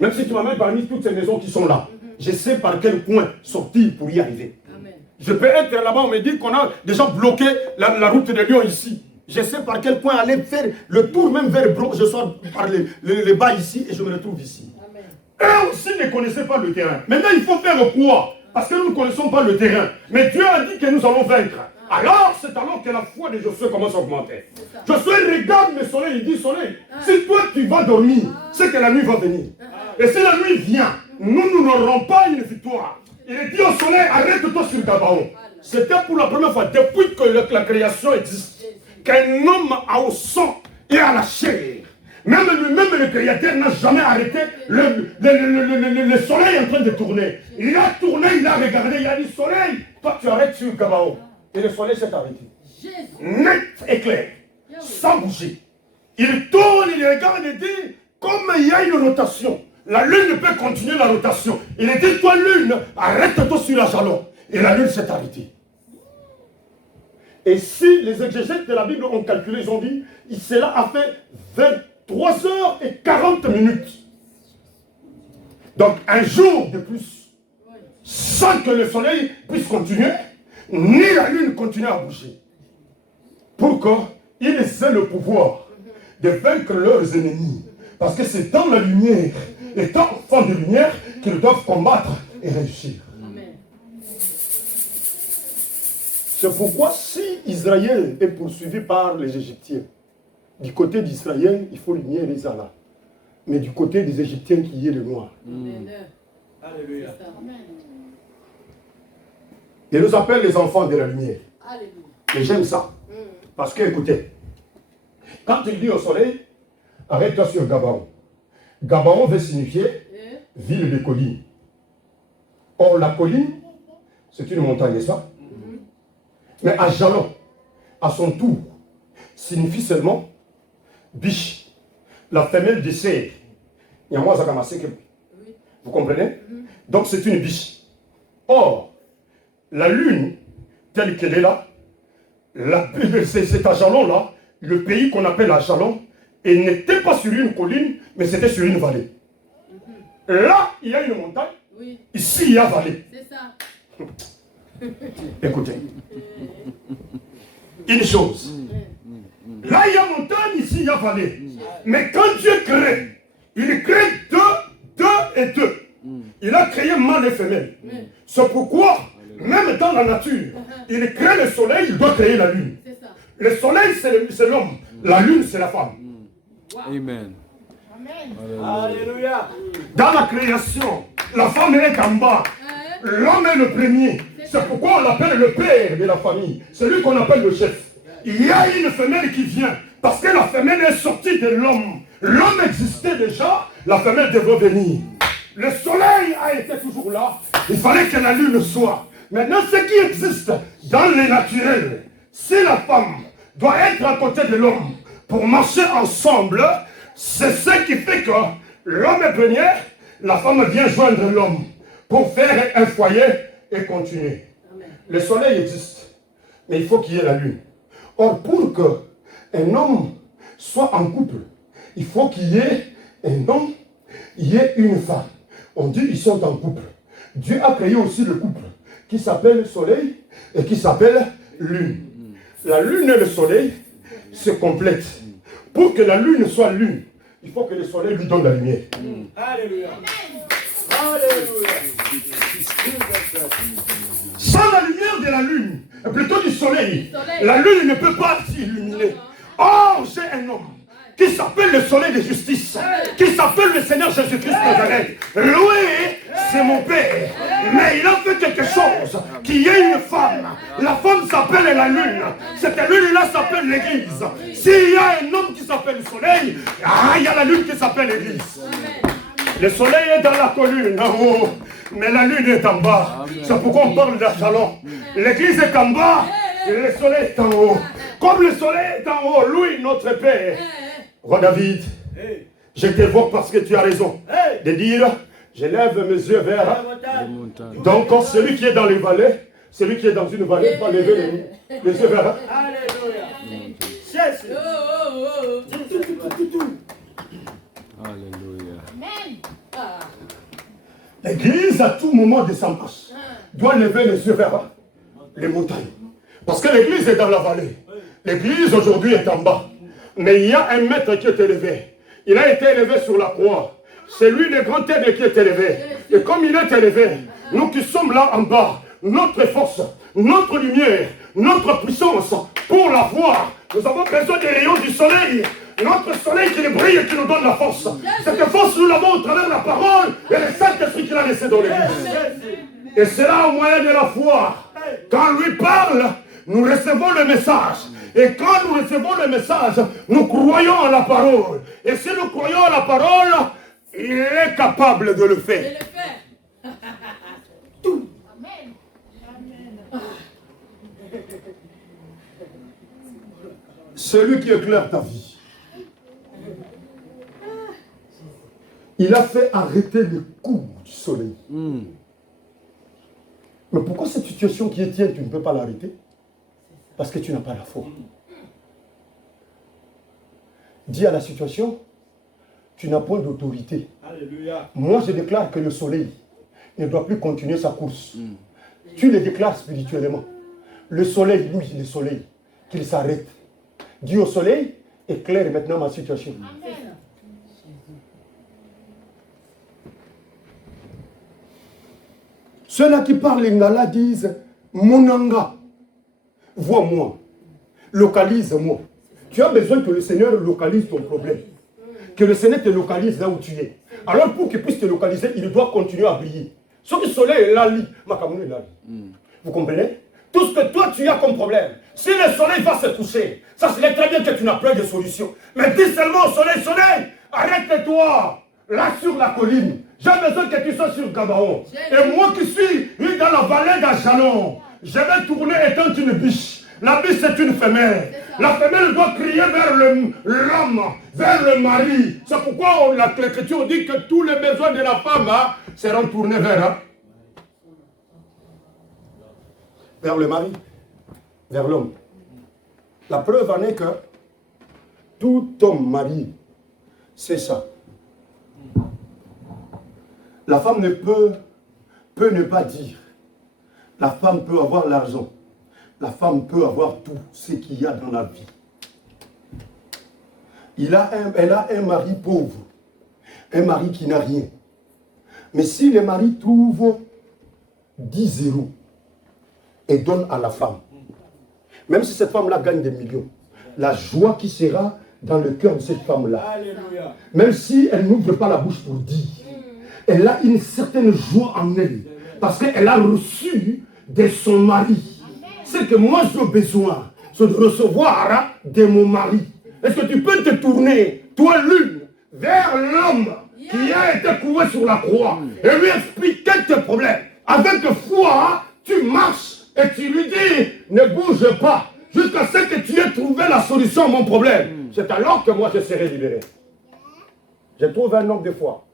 Même si tu m'amènes parmi toutes ces maisons qui sont là, je sais par quel coin sortir pour y arriver. Amen. Je peux être là-bas, on me dit qu'on a déjà bloqué la route de Lyon ici. Je sais par quel coin aller faire le tour même vers Bron. Je sors par les bas ici et je me retrouve ici. Amen. Eux aussi ne connaissaient pas le terrain. Maintenant, il faut faire quoi? Parce que nous ne connaissons pas le terrain. Mais Dieu a dit que nous allons vaincre. Alors, c'est alors que la foi de Josué commence à augmenter. Josué regarde le soleil, il dit soleil, si toi tu vas dormir, c'est que la nuit va venir. Et si la nuit vient, nous n'aurons pas une victoire. Il dit au soleil, arrête-toi sur Gabaon. C'était pour la première fois, depuis que la création existe, qu'un homme a au sang et à la chair. Même lui-même, le créateur n'a jamais arrêté le soleil en train de tourner. Il a tourné, il a regardé, il a dit soleil, toi tu arrêtes sur Gabaon. Et le soleil s'est arrêté. Net et clair. Sans bouger. Il tourne, il regarde et dit, comme il y a une rotation, la lune peut continuer la rotation. Il dit, toi lune, arrête-toi sur la jalon. Et la lune s'est arrêtée. Et si les exégètes de la Bible ont calculé, ils ont dit, cela a fait 23 heures et 40 minutes. Donc un jour de plus, sans que le soleil puisse continuer, ni la lune continue à bouger. Pourquoi? Ils aient le pouvoir de vaincre leurs ennemis. Parce que c'est dans la lumière, étant enfants de lumière, qu'ils doivent combattre et réussir. Amen. C'est pourquoi si Israël est poursuivi par les Égyptiens, du côté d'Israël, il faut lumière et Zala. Mais du côté des Égyptiens, qu'il y ait le noir. Alléluia. C'est ça. Il nous appelle les enfants de la lumière. Alléluia. Et j'aime ça. Parce que, écoutez, quand il dit au soleil, arrête-toi sur Gabaon. Gabaon veut signifier ville de collines. Or, la colline, c'est une montagne, n'est-ce pas? Mais Ajalon, à son tour, signifie seulement biche, la femelle de cerf. Vous comprenez? Donc, c'est une biche. Or, la lune, telle qu'elle est là, cet Ajalon-là, le pays qu'on appelle Ajalon, il n'était pas sur une colline, mais c'était sur une vallée. Là, il y a une montagne. Oui. Ici, il y a vallée. C'est ça. Écoutez. Une chose. Là, il y a montagne, ici, il y a vallée. Mais quand Dieu crée, il crée deux et deux. Il a créé mâle et femelle. C'est pourquoi, même dans la nature, il crée le soleil, il doit créer la lune. C'est ça. Le soleil, c'est l'homme. La lune, c'est la femme. Amen. Alléluia. Dans la création, la femme est en bas. L'homme est le premier. C'est pourquoi on l'appelle le père de la famille. C'est lui qu'on appelle le chef. Il y a une femelle qui vient. Parce que la femelle est sortie de l'homme. L'homme existait déjà, la femelle devait venir. Le soleil a été toujours là. Il fallait que la lune soit. Maintenant, ce qui existe dans le naturel, si la femme doit être à côté de l'homme pour marcher ensemble, c'est ce qui fait que l'homme est premier, la femme vient joindre l'homme pour faire un foyer et continuer. Amen. Le soleil existe, mais il faut qu'il y ait la lune. Or, pour qu'un homme soit en couple, il faut qu'il y ait un homme, il y ait une femme. On dit qu'ils sont en couple. Dieu a créé aussi le couple qui s'appelle soleil et qui s'appelle lune. La lune et le soleil se complètent. Pour que la lune soit lune, il faut que le soleil lui donne la lumière. Alléluia. Alléluia. Sans la lumière de la lune, plutôt du soleil, la lune ne peut pas s'illuminer. Or, j'ai un homme qui s'appelle le soleil de justice, qui s'appelle le Seigneur Jésus-Christ de Nazareth. Lui, c'est mon père. Mais il a fait quelque chose, qu'il y ait une femme. La femme s'appelle la lune. Cette lune-là s'appelle l'église. S'il y a un homme qui s'appelle le soleil, il y a la lune qui s'appelle l'église. Le soleil est dans la colline en haut, mais la lune est en bas. C'est pourquoi on parle d'Ajalon. L'église est en bas, et le soleil est en haut. Comme le soleil est en haut, lui, notre Père. Roi David, je t'évoque parce que tu as raison de dire, je lève mes yeux vers. Donc, quand celui qui est dans les vallées, celui qui est dans une vallée va lever les yeux vers. Alléluia. Alléluia. L'église, à tout moment de sa marche, doit lever les yeux vers les montagnes. Parce que l'église est dans la vallée. L'église aujourd'hui est en bas. Mais il y a un maître qui est élevé. Il a été élevé sur la croix. C'est lui le grand aigle qui est élevé. Et comme il est élevé, nous qui sommes là en bas, notre force, notre lumière, notre puissance, pour la voir, nous avons besoin des rayons du soleil. Notre soleil qui brille et qui nous donne la force. Cette force, nous l'avons au travers de la parole et le Saint-Esprit qu'il a laissé dans l'église. Et c'est là au moyen de la foi. Quand lui parle, nous recevons le message. Et quand nous recevons le message, nous croyons à la parole. Et si nous croyons à la parole, il est capable de le faire. Celui qui éclaire ta vie. Il a fait arrêter le cours du soleil. Mais pourquoi cette situation qui est tienne, tu ne peux pas l'arrêter? Parce que tu n'as pas la foi. Dis à la situation, tu n'as point d'autorité. Alléluia. Moi, je déclare que le soleil ne doit plus continuer sa course. Tu le déclares spirituellement. Le soleil, lui, le soleil, qu'il s'arrête. Dis au soleil, éclaire maintenant ma situation. Amen. Ceux-là qui parlent lingala disent, Monanga, vois-moi, localise-moi. Tu as besoin que le Seigneur localise ton problème. Que le Seigneur te localise là où tu es. Alors pour qu'il puisse te localiser, il doit continuer à briller. Ce que le soleil est là, vous comprenez? Tout ce que toi tu as comme problème, si le soleil va se coucher, ça serait très bien que tu n'as plus de solution. Mais dis seulement au soleil, soleil, arrête-toi là sur la colline. J'ai besoin que tu sois sur Gabaon. Et moi qui suis dans la vallée d'Ajalon, je vais tourner étant une biche. La biche c'est une femelle. La femelle doit crier vers l'homme, vers le mari. C'est pourquoi l'Écriture dit que tous les besoins de la femme seront tournés vers le mari, vers l'homme. La preuve en est que tout homme marié, c'est ça. La femme ne peut ne pas dire. La femme peut avoir l'argent. La femme peut avoir tout ce qu'il y a dans la vie. Elle a un mari pauvre. Un mari qui n'a rien. Mais si le mari trouve 10 euros et donne à la femme, même si cette femme-là gagne des millions, la joie qui sera dans le cœur de cette femme-là, même si elle n'ouvre pas la bouche pour dire, elle a une certaine joie en elle, parce qu'elle a reçu de son mari. C'est que moi j'ai besoin, c'est de recevoir de mon mari. Est-ce que tu peux te tourner, toi l'une, vers l'homme qui a été cloué sur la croix et lui expliquer tes problèmes? Avec foi, tu marches et tu lui dis, ne bouge pas, jusqu'à ce que tu aies trouvé la solution à mon problème. C'est alors que moi je serai libéré. J'ai trouvé un homme de foi.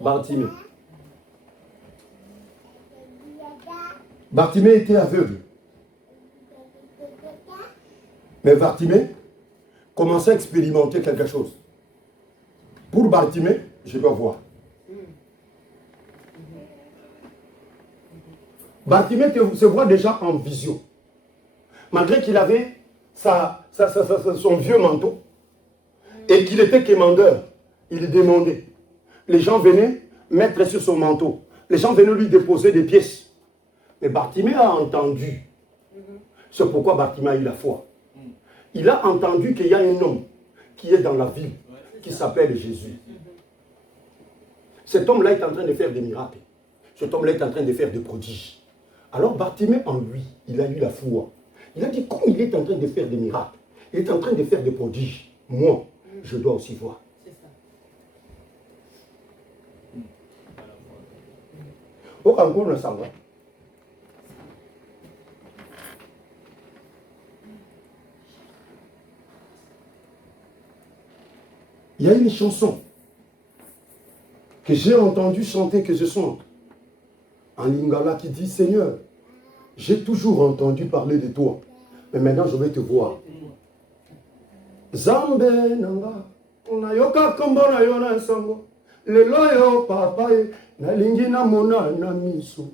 Bartimée. Bartimée était aveugle. Mais Bartimée commençait à expérimenter quelque chose. Pour Bartimée, je dois voir. Bartimée se voit déjà en vision. Malgré qu'il avait son vieux manteau et qu'il était quémandeur, il demandait. Les gens venaient mettre sur son manteau. Les gens venaient lui déposer des pièces. Mais Bartimée a entendu. C'est pourquoi Bartimée a eu la foi. Il a entendu qu'il y a un homme qui est dans la ville, qui s'appelle Jésus. Cet homme-là est en train de faire des miracles. Cet homme-là est en train de faire des prodiges. Alors Bartimée en lui, il a eu la foi. Il a dit, comme il est en train de faire des miracles, il est en train de faire des prodiges, moi, je dois aussi voir. Au Cameroun, on s'en va. Il y a une chanson que j'ai entendu chanter, que je chante, en lingala, qui dit, Seigneur, j'ai toujours entendu parler de toi, mais maintenant je vais te voir. Zambe nanga, unayoka kombo na yona sango, leloyo papa na lingi na mona na miso.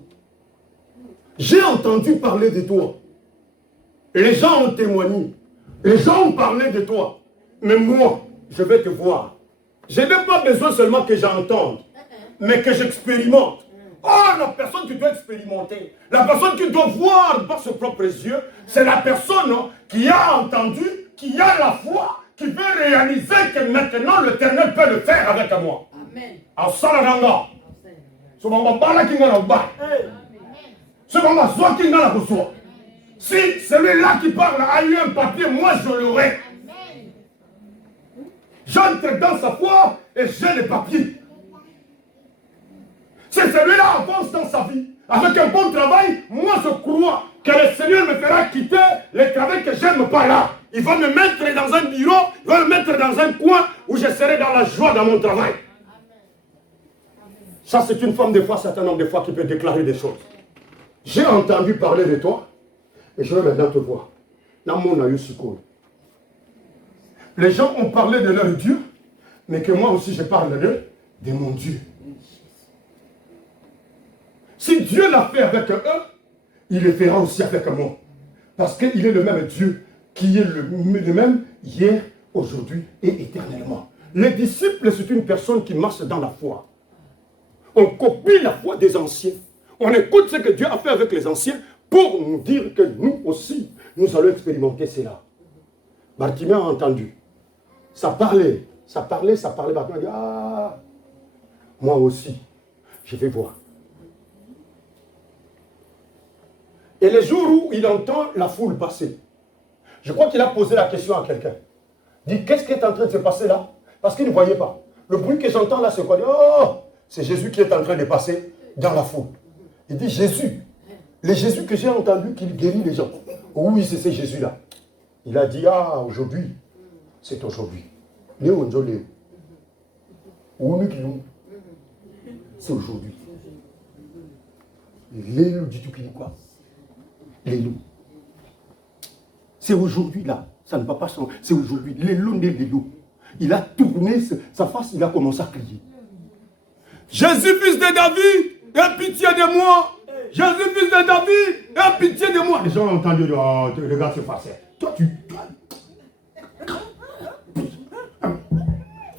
J'ai entendu parler de toi. Les gens ont témoigné. Les gens ont parlé de toi. Mais moi, je vais te voir. Je n'ai pas besoin seulement que j'entende, mais que j'expérimente. Oh, la personne que tu dois expérimenter, la personne que tu dois voir par ses propres yeux, c'est la personne qui a entendu, qui a la foi, qui veut réaliser que maintenant l'Éternel peut le faire avec moi. Amen. En salaranga. Ce moment bala qui n'a pas. Ce moment soit qui n'a pas besoin. Si celui-là qui parle a eu un papier, moi je l'aurai. J'entre dans sa foi et j'ai les papiers. Si celui-là avance dans sa vie avec un bon travail, moi je crois que le Seigneur me fera quitter le travail que j'aime pas là. Il va me mettre dans un bureau, il va me mettre dans un coin où je serai dans la joie dans mon travail. Ça c'est une femme de foi, c'est un homme de foi qui peut déclarer des choses. J'ai entendu parler de toi, Et je vais maintenant te voir. Là, mon aïeux Suko. Les gens ont parlé de leur Dieu, mais que moi aussi je parle de mon Dieu. Si Dieu l'a fait avec eux, il le fera aussi avec moi. Parce qu'il est le même Dieu qui est le même hier, aujourd'hui et éternellement. Les disciples, c'est une personne qui marche dans la foi. On copie la foi des anciens. On écoute ce que Dieu a fait avec les anciens pour nous dire que nous aussi, nous allons expérimenter cela. Bartimée a entendu. Ça parlait. Bartimée a dit, ah, moi aussi, je vais voir. Et les jours où il entend la foule passer, je crois qu'il a posé la question à quelqu'un. Il dit, qu'est-ce qui est en train de se passer là? Parce qu'il ne voyait pas. Le bruit que j'entends là, c'est quoi? Oh, c'est Jésus qui est en train de passer dans la foule. Il dit, Jésus, le Jésus que j'ai entendu qu'il guérit les gens. Oui, c'est ce Jésus-là. Il a dit, ah, aujourd'hui, c'est aujourd'hui. Léo, c'est aujourd'hui. Léo dit tout qu'il dit quoi? Lélo. C'est aujourd'hui là. Ça ne va pas changer. C'est aujourd'hui. Lélo n'est Lélo. Il a tourné sa face, il a commencé à crier. Jésus, fils de David, aie pitié de moi. Jésus, fils de David, aie pitié de moi. Les gens ont entendu, oh, le gars se passait. Toi, tu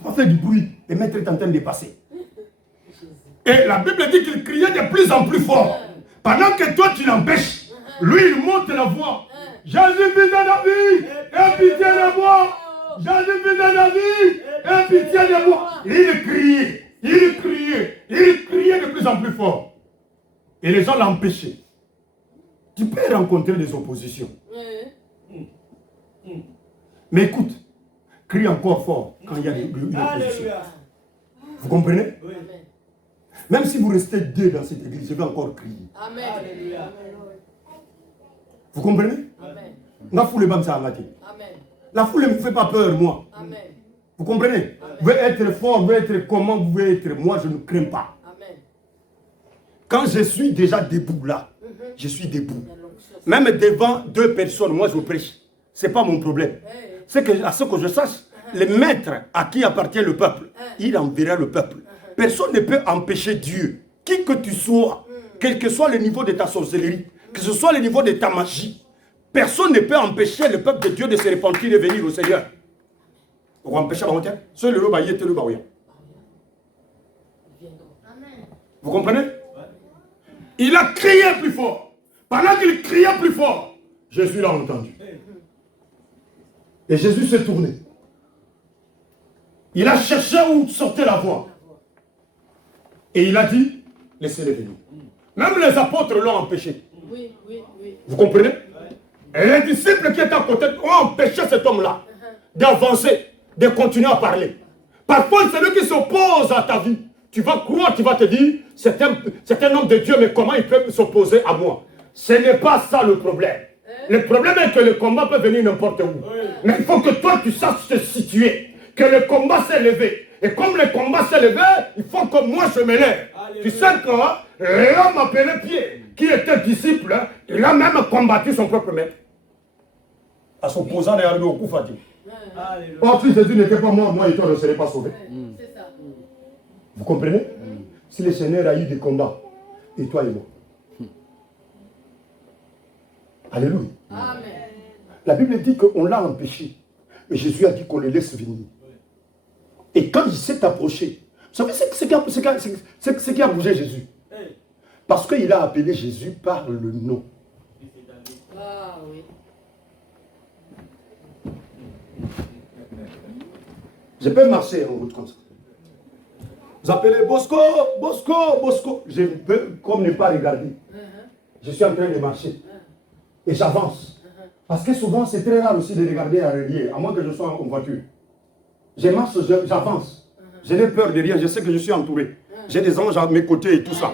vas faire du bruit. Le maître est en train de passer. Et la Bible dit qu'il criait de plus en plus fort. Pendant que toi, tu l'empêches, lui, il monte la voix. Jésus, fils de David, aie pitié de moi. Jésus, fils de David, aie pitié de moi. Il criait de plus en plus fort. Et les gens l'empêchaient. Tu peux rencontrer des oppositions. Mais écoute, crie encore fort quand il y a une opposition. Vous comprenez? Oui. Même si vous restez deux dans cette église, je vais encore crier. Amen. Vous comprenez? Amen. La foule est ça. Amen. La foule ne me fait pas peur, moi. Amen. Vous comprenez? Vous pouvez être fort, vous pouvez être comment vous pouvez être. Moi, je ne crains pas. Amen. Quand je suis déjà debout là, je suis debout. Même devant deux personnes, moi je prêche. Ce n'est pas mon problème. À ce que je sache, le maître à qui appartient le peuple, il enverra le peuple. Personne ne peut empêcher Dieu, qui que tu sois, quel que soit le niveau de ta sorcellerie, que ce soit le niveau de ta magie, personne ne peut empêcher le peuple de Dieu de se repentir et venir au Seigneur. Vous empêchez la montagne? Vous comprenez? Il a crié plus fort. Pendant qu'il criait plus fort, Jésus l'a entendu. Et Jésus s'est tourné. Il a cherché où sortait la voix. Et il a dit, laissez-les venir. Même les apôtres l'ont empêché. Oui. Vous comprenez? Et les disciples qui étaient à côté ont empêché cet homme-là d'avancer, de continuer à parler. Parfois, celui qui s'oppose à ta vie, tu vas croire, tu vas te dire, c'est un homme de Dieu, mais comment il peut s'opposer à moi? Ce n'est pas ça le problème. Le problème est que le combat peut venir n'importe où. Mais il faut que toi, tu saches te situer. Que le combat s'est levé. Et comme le combat s'est levé, il faut que moi je me lève. Tu sais que l'homme appelé Pierre, qui était disciple, il a même combattu son propre maître. À s'opposant et arrivé au coup fatigué. Or, si Jésus n'était pas mort, moi et toi ne serais pas sauvés. C'est ça. Vous comprenez? Si le Seigneur a eu des combats, et toi et moi. Alléluia. Amen. La Bible dit qu'on l'a empêché. Mais Jésus a dit qu'on le laisse venir. Et quand il s'est approché, vous savez ce qui a bougé Jésus? Parce qu'il a appelé Jésus par le nom. Ah oui. Je peux marcher en route comme ça. Vous appelez Bosco, Bosco, Bosco. Je peux comme ne pas regarder. Je suis en train de marcher. Et j'avance. Parce que souvent, c'est très rare aussi de regarder à relier, à moins que je sois en voiture. Je marche, j'avance. Je n'ai peur de rien, je sais que je suis entouré. J'ai des anges à mes côtés et tout ça.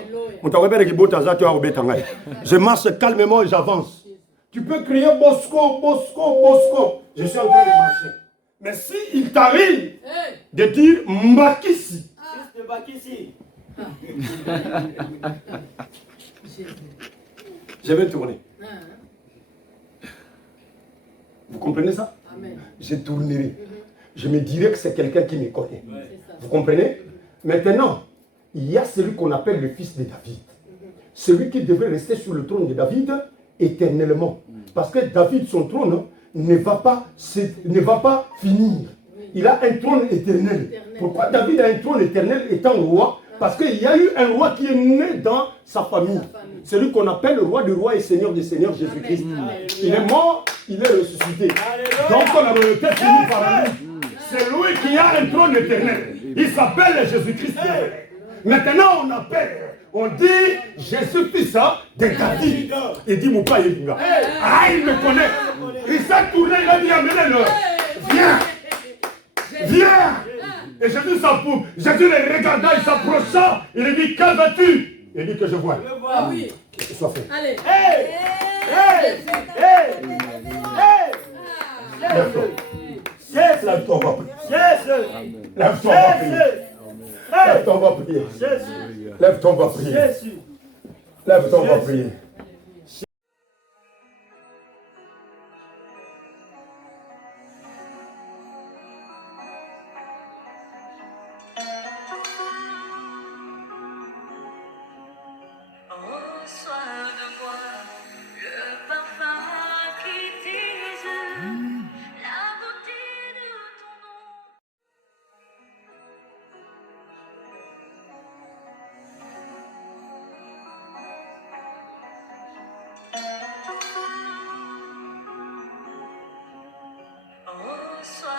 Je marche calmement et j'avance. Tu peux crier Bosco, Bosco, Bosco. Je suis en train de marcher. Mais s'il t'arrive de dire Mbakissi, je vais tourner. comprenez ça? Amen. Je tournerai. Je me dirais que c'est quelqu'un qui me connaît. C'est ça. Vous comprenez? Maintenant, il y a celui qu'on appelle le fils de David. Celui qui devrait rester sur le trône de David éternellement. Parce que David, son trône, ne va pas finir. Il a un trône éternel. Pourquoi David a un trône éternel étant roi? Parce qu'il y a eu un roi qui est né dans sa famille. Celui qu'on appelle le roi des rois et seigneur des seigneurs, Jésus-Christ. Il est mort, il est ressuscité. Donc on a royauté finie par lui. C'est lui qui a un trône éternel. Il s'appelle Jésus-Christ. Maintenant on appelle, on dit Jésus fils de David. Il dit mon père il me connaît. Il s'est tourné, il a dit amenez-le. Viens. Viens. Et Jésus le regarda, il s'approcha, il lui dit, que veux-tu? Il dit que je vois. Ah oui. Que ce soit fait. Allez. Lève-toi, on va prier. Lève-toi, on va prier. Lève-toi, on va prier. Lève-toi, on va prier. Lève-toi, on va prier. Reçois de moi le parfum qui t'ise, la beauté de ton nom. Reçois